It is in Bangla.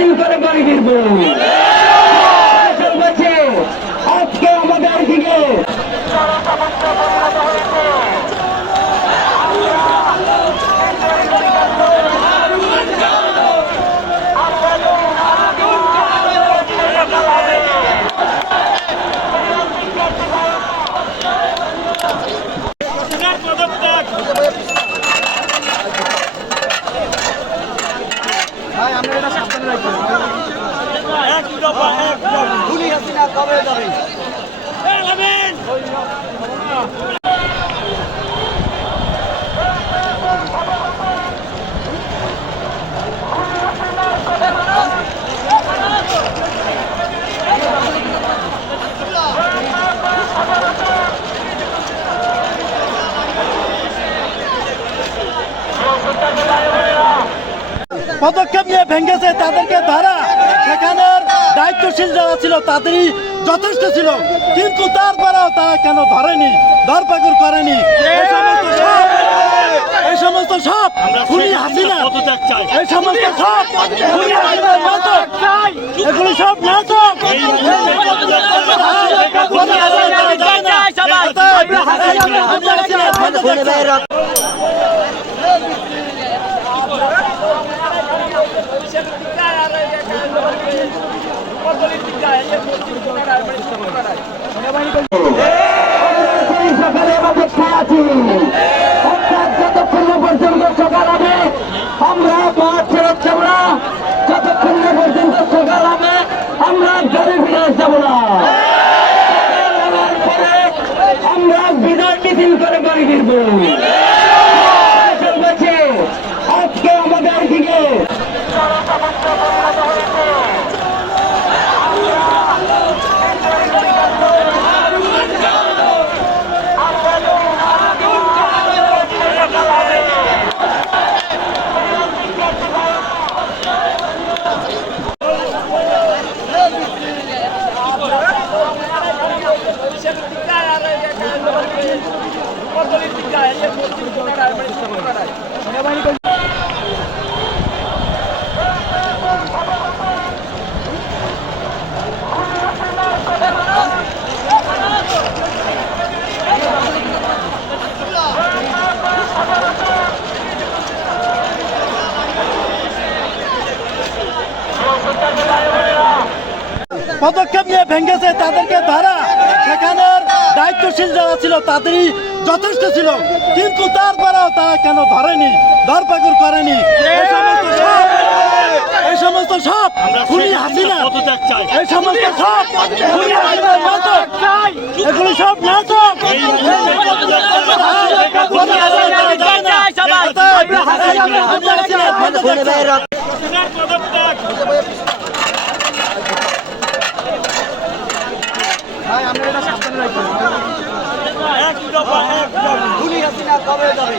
মিছিল করে বাড়ি ফিরবো। আজকে আমাদের দিকে আমরা এটা সাবধানে রাখবো। গুলি হাসিনা কবে যাবে? পদক্ষেপ নিয়ে ভেঙেছে তাদেরকে ধরা, সেখানের দায়িত্বশীল যারা ছিল তাদেরই যথেষ্ট ছিল, কিন্তু তারপরেও তারা কেন ধরেনি, ধরপাকড় করেনি? এই সমস্ত সব খুনি হাসিনা, এই সমস্ত সব খুনি হাসিনার নাটক, এগুলি সব নাটক। সকালে অপেক্ষায় আছি, যতক্ষণ পর্যন্ত সকাল হবে আমরা মাঠ ফেরত যাবো না, যতক্ষণ পর্যন্ত সকাল হবে আমরা ঘরে ফিরে যাবো না। পরে আমরা বিজয় মিছিল করে বাড়ি ফিরবো। আজকে আমাদের দিকে পদক্ষেপ নিয়ে ভেঙেছে তাদেরকে ধরা, সেখানের দায়িত্বশীল যারা ছিল তাদেরই যথেষ্ট ছিল, কিন্তু তারপরেও তারা কেন ধরেনি, ধরপাকড় করেনি? এই সমস্ত সব খুনি হাসিনা, এই সমস্ত সব খুনি হাসিনার নাটক, এগুলি সব নাটক। আমরা এটা সাবধানে রাখবো। গুলি হাসিনা কবে যাবে?